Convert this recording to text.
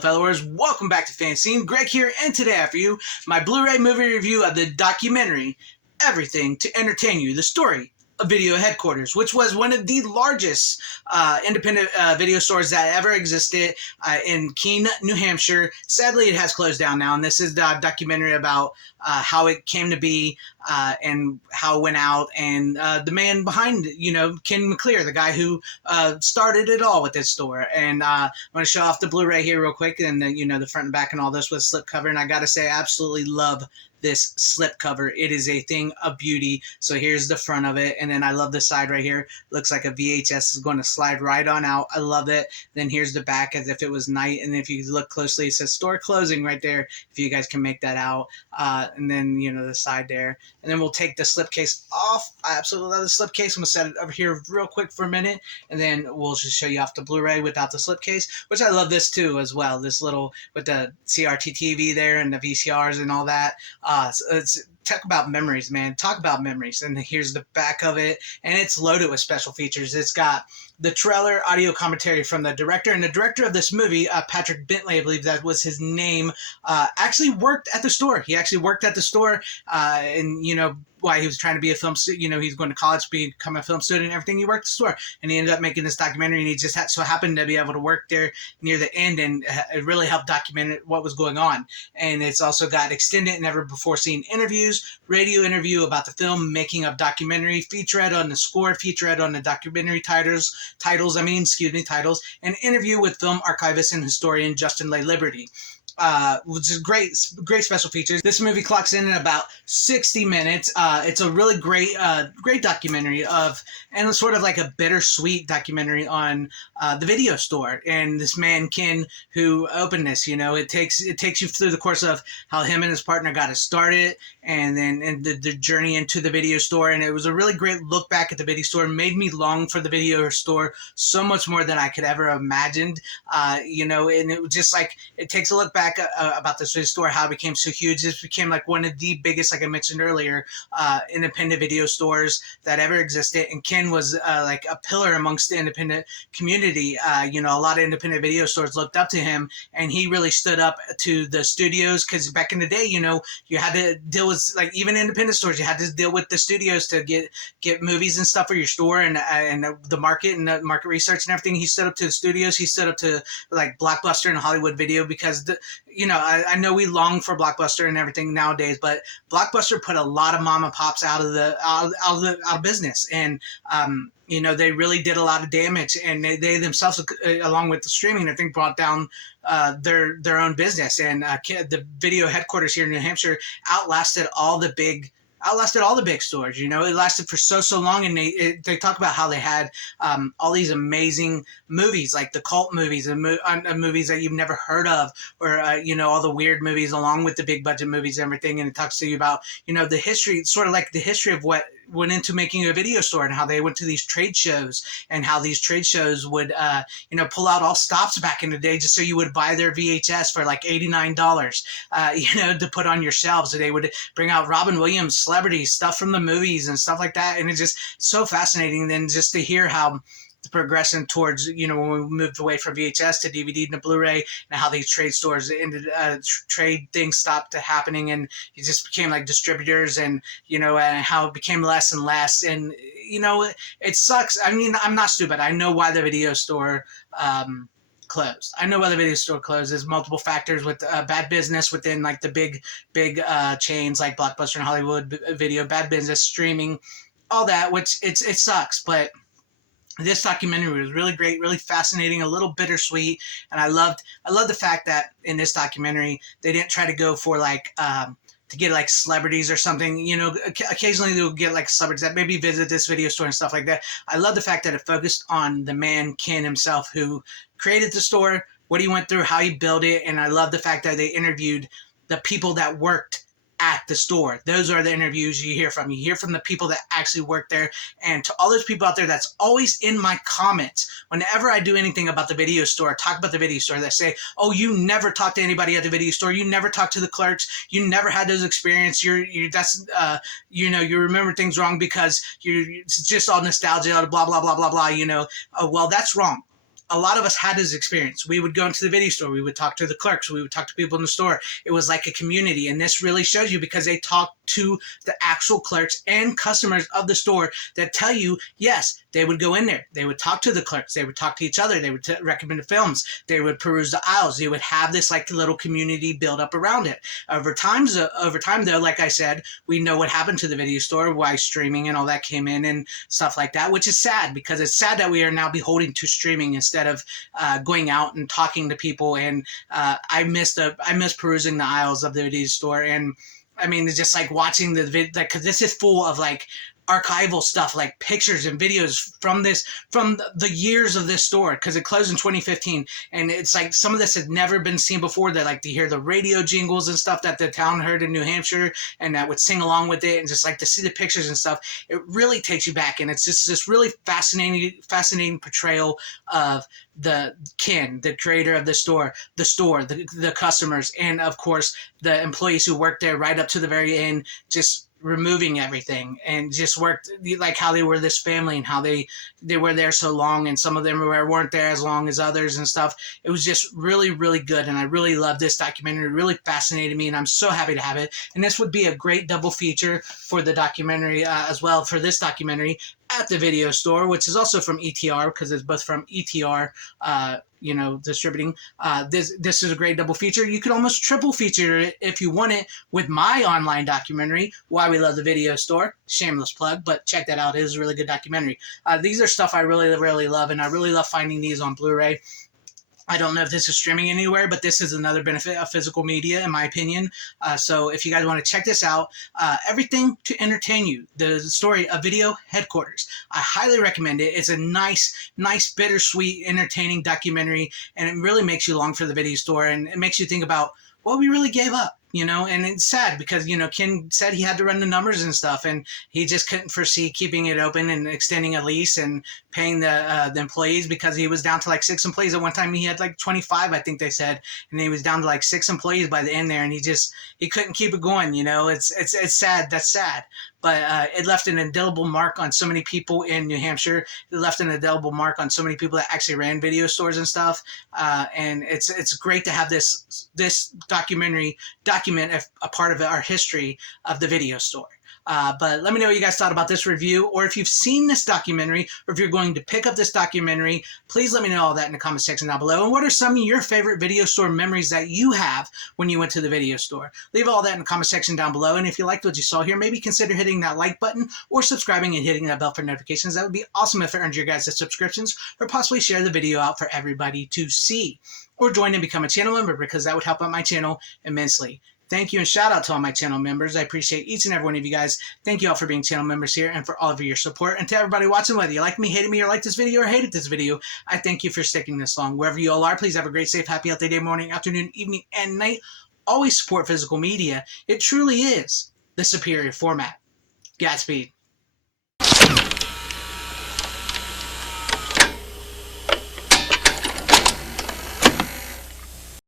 fellow followers. Welcome back to FanZcene. Greg here, and today I have for you my Blu-ray movie review of the documentary Everything to Entertain You, the story of Video Headquarters, which was one of the largest independent video stores that ever existed in Keene, New Hampshire. Sadly, it has closed down now, and this is the documentary about how it came to be and how it went out, and the man behind it, Ken McClear, the guy who started it all with this store. And I'm going to show off the Blu-ray here real quick, and then, the front and back and all this with slipcover, and I got to say, I absolutely love this slipcover. It is a thing of beauty. So here's the front of it, and then I love the side right here. Looks like a VHS is going to slide right on out. I love it. Then here's the back as if it was night, and if you look closely, it says store closing right there, if you guys can make that out. And then, the side there. And then we'll take the slipcase off. I absolutely love the slipcase. I'm going to set it over here real quick for a minute, and then we'll just show you off the Blu-ray without the slipcase, which I love this too as well. This little, with the CRT TV there and the VCRs and all that. Talk about memories, man. Talk about memories. And here's the back of it, and it's loaded with special features. It's got the trailer, audio commentary from the director, and the director of this movie, Patrick Bentley, I believe that was his name, actually worked at the store. He actually worked at the store, and why he was trying to be a film student. He's going to college to become a film student and everything. He worked at the store, and he ended up making this documentary, and he just so happened to be able to work there near the end, and it really helped document what was going on. And it's also got extended, never before seen interviews, radio interview about the film, making of documentary, featurette on the score, featurette on the documentary titles, and interview with film archivist and historian Justin Lay Liberty. Which is great special features. This movie clocks in at about 60 minutes. It's a really great documentary and it's sort of like a bittersweet documentary on the video store and this man Ken who opened this. It takes you through the course of how him and his partner got it started, and then the journey into the video store. And it was a really great look back at the video store. It made me long for the video store so much more than I could ever imagined. And it was just like, it takes a look back about this video store, how it became so huge. This became like one of the biggest, like I mentioned earlier, independent video stores that ever existed. And Ken was like a pillar amongst the independent community. A lot of independent video stores looked up to him, and he really stood up to the studios, because back in the day, you had to deal with, like, even independent stores, you had to deal with the studios to get movies and stuff for your store, and the market and the market research and everything. He stood up to the studios. He stood up to like Blockbuster and Hollywood Video, because I know we long for Blockbuster and everything nowadays, but Blockbuster put a lot of mom and pops out of business, and they really did a lot of damage, and they themselves, along with the streaming, I think, brought down their own business. And the video headquarters here in New Hampshire outlasted all the big stores. It lasted for so long, and they talk about how they had all these amazing movies, like the cult movies and movies that you've never heard of, or all the weird movies along with the big budget movies and everything. And it talks to you about the history, sort of like the history of what went into making a video store, and how they went to these trade shows, and how these trade shows would pull out all stops back in the day just so you would buy their VHS for like $89 to put on your shelves. And they would bring out Robin Williams celebrities, stuff from the movies and stuff like that. And it's just so fascinating then just to hear how the progression towards, when we moved away from VHS to DVD and the Blu-ray, and how these trade stores ended, trade things stopped happening, and it just became like distributors, and, and how it became less and less. And, it sucks. I mean, I'm not stupid. I know why the video store, closed. I know why the video store closed. There's multiple factors with bad business within like the big chains like Blockbuster and Hollywood Video, bad business, streaming, all that, which it sucks. But this documentary was really great, really fascinating, a little bittersweet, and I loved the fact that in this documentary they didn't try to go for like to get like celebrities or something. Occasionally they'll get like celebrities that maybe visit this video store and stuff like that. I love the fact that it focused on the man Ken himself, who created the store, what he went through, how he built it, and I love the fact that they interviewed the people that worked at the store. Those are the interviews you hear from. You hear from the people that actually work there. And to all those people out there, that's always in my comments. Whenever I do anything about the video store, talk about the video store, they say, oh, you never talked to anybody at the video store. You never talked to the clerks. You never had those experiences. You remember things wrong because it's just all nostalgia, blah, blah, blah, blah, blah, well, that's wrong. a lot of us had this experience. We would go into the video store, we would talk to the clerks, we would talk to people in the store. It was like a community, and this really shows you because they talk to the actual clerks and customers of the store that tell you, yes, they would go in there, they would talk to the clerks, they would talk to each other, they would recommend films, they would peruse the aisles, they would have this like little community build up around it. Over time though, like I said, we know what happened to the video store, why streaming and all that came in and stuff like that, which is sad because it's sad that we are now beholden to streaming instead of going out and talking to people. And I miss perusing the aisles of the video store. And I mean, it's just like watching the video, like, because this is full of like archival stuff, like pictures and videos from the years of this store, because it closed in 2015, and it's like some of this had never been seen before. That like to hear the radio jingles and stuff that the town heard in New Hampshire and that would sing along with it, and just like to see the pictures and stuff, it really takes you back. And it's just this really fascinating portrayal of the creator of the store, the customers, and of course the employees who worked there right up to the very end, just removing everything, and just worked like how they were this family and how they were there so long, and some of them weren't there as long as others and stuff. It was just really, really good, and I really loved this documentary. It really fascinated me, and I'm so happy to have it. And this would be a great double feature for the documentary as well, for this documentary at the video store, which is also from ETR, because it's both from ETR distributing. This is a great double feature. You could almost triple feature it if you want it with my online documentary, Why We Love the Video Store. Shameless plug, but check that out. It is a really good documentary. These are stuff I really, really love, and I really love finding these on Blu-ray. I don't know if this is streaming anywhere, but this is another benefit of physical media, in my opinion. So if you guys want to check this out, everything to entertain you, the story of Video Headquarters. I highly recommend it. It's a nice, bittersweet, entertaining documentary, and it really makes you long for the video store, and it makes you think about what we really gave up. And it's sad because, Ken said he had to run the numbers and stuff, and he just couldn't foresee keeping it open and extending a lease and paying the employees, because he was down to like 6 employees at one time. He had like 25, I think they said, and he was down to like 6 employees by the end there, and he couldn't keep it going. It's sad. That's sad. But it left an indelible mark on so many people in New Hampshire. It left an indelible mark on so many people that actually ran video stores and stuff. And it's great to have this documentary document a part of our history of the video store. But let me know what you guys thought about this review, or if you've seen this documentary, or if you're going to pick up this documentary. Please let me know all that in the comment section down below. And what are some of your favorite video store memories that you have when you went to the video store? Leave all that in the comment section down below. And if you liked what you saw here, maybe consider hitting that like button or subscribing and hitting that bell for notifications. That would be awesome if it earned your guys' subscriptions, or possibly share the video out for everybody to see. Or join and become a channel member, because that would help out my channel immensely. Thank you, and shout out to all my channel members. I appreciate each and every one of you guys. Thank you all for being channel members here and for all of your support. And to everybody watching, whether you like me, hated me, or liked this video, or hated this video, I thank you for sticking this long. Wherever you all are, please have a great, safe, happy, healthy day, morning, afternoon, evening, and night. Always support physical media. It truly is the superior format. Godspeed.